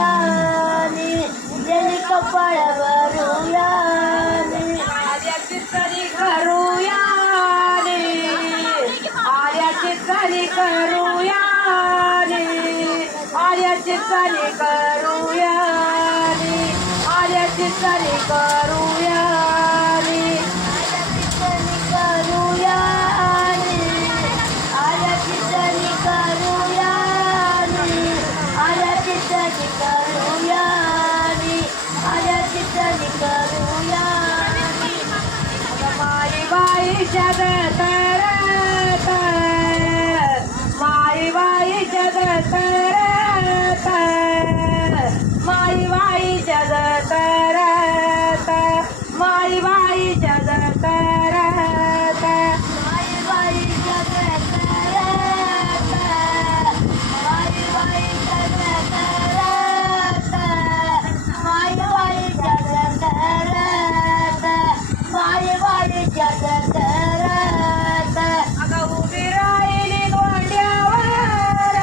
करूयानी जनी कपाळ भरूयानी आर्याची चली करूयानी आर्याची चली करूयानी आर्याची चली करूयानी आर्याची चली करूयानी करूयानी आर्याची चली करूयानी आर्याची चली करूयानी आर्याची चली करूयानी माई बाई जगत रत माई बाई जगत रत माई बाई जगत रत माई बाई जगत रत माई बाई जगत रत माई बाई जगत रत माई बाई जगत रत माई बाई जगत रत अगं उभी राहिली गोंड्यावर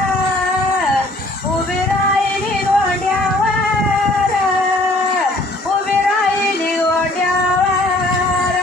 उभी राहिली गोंड्यावर उभी राहिली गोंड्यावर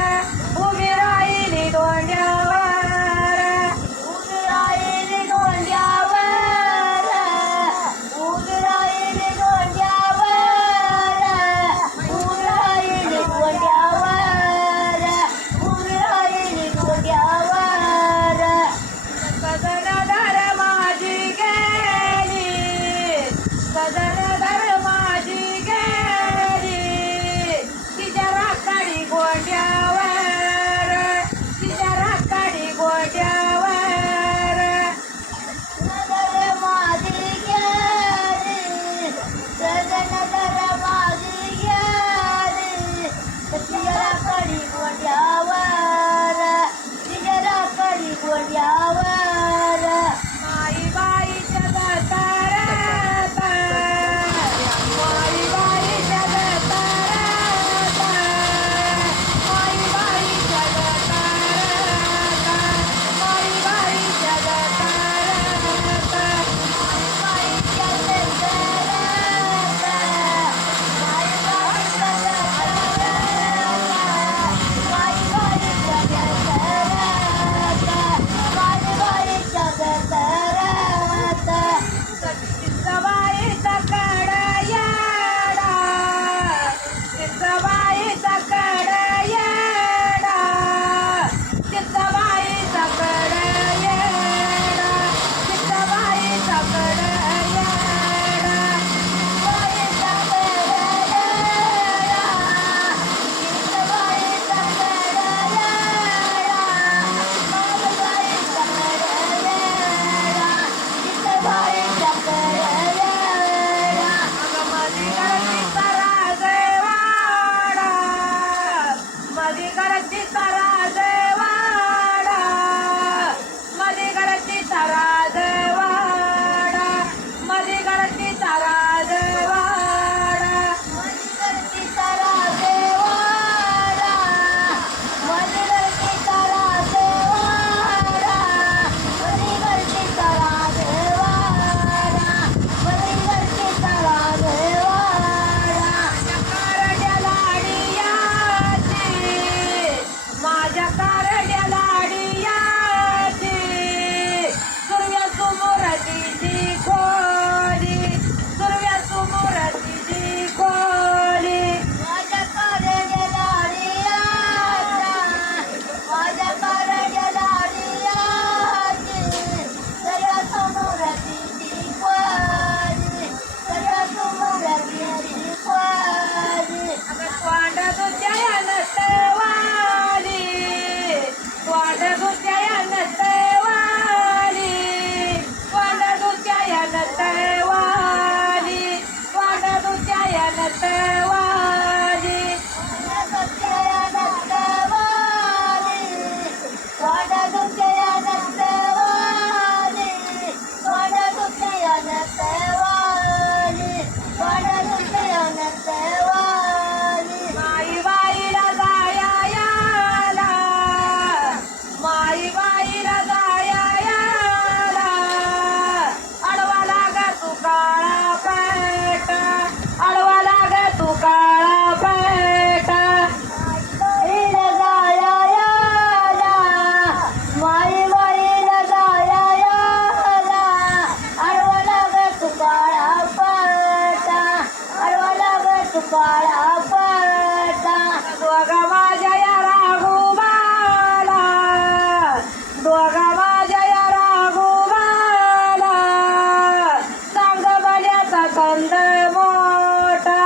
कंद मोठा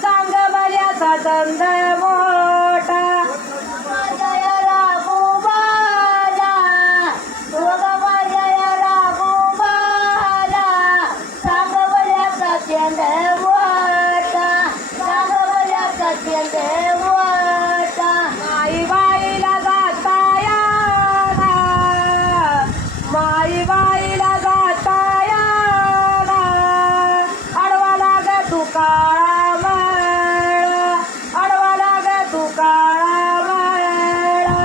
सांग बल्याचा कंद मोठा जय राघोबाला जय राघोबाला सांग बल्याचा चंद मोठा सांग बल्याचा चंद मोठा माई बाईला जाता याला माई बाईला जाता याला अडवा लाग तू काळा मळा अडवा लाग तू काळा मळा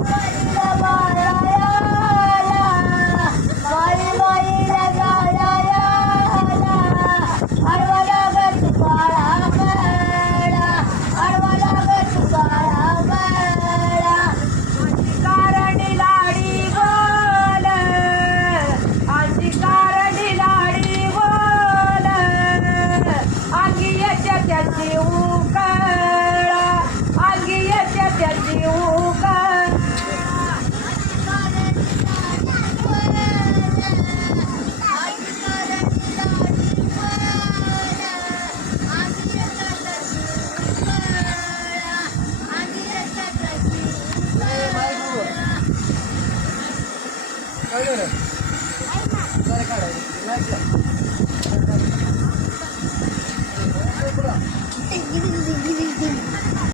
बाईला बाळायाला बाईला गाळायाला अडवा लागत काळा मळा अडवा लागत काळा मळा कारणी लाडी बोल आजी कारणी लाडी बोल अंगी येत्या त्याची उकळ अंगी येत्या त्याची उकळ Ding ding ding ding ding.